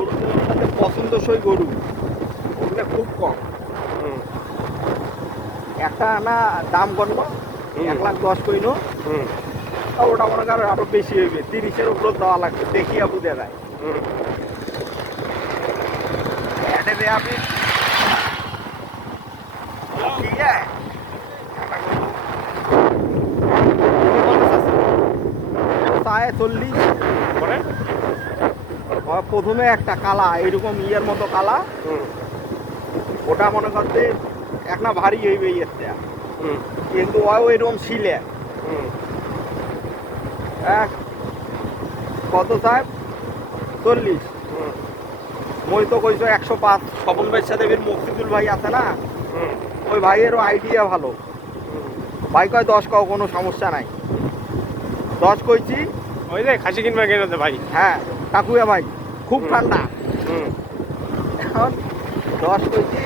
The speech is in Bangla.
গরুগুলোর সাথে পছন্দসই গরু ওগুলো খুব কম। হুম একটা আনা দাম করলো হুম। 1,10,000 কইনো, হুম তা ওটা মনে করেন আরো বেশি হইবে, 30-এর উপর দেওয়া লাগবে, দেখিয়া বুঝে যায়। হুম। এটা দিয়ে আপনি ঠিক আছে চায় 40। পরে প্রথমে একটা কালা এরকম ইয়ের মতো কালা, হুম ওটা মনে করতে এক না ভারী হইবে ইয়েরটা, হুম কিন্তু এরকম ছিলে হুম এক কত সাহেব 40। হুম মই তো কইছো 105। স্বপন ভাইয়ের দেবীর মকসিদুল ভাই আছে না, হুম ওই ভাইয়েরও আইডিয়া ভালো। ভাই কয় 10 কও, কোনো সমস্যা নাই। 10 কইছি। ওই যে খাসি কিনবা কেন ভাই? হ্যাঁ কাকুয়া ভাই খুব হুম। ঠান্ডা। হুম এখন 10 কইছি,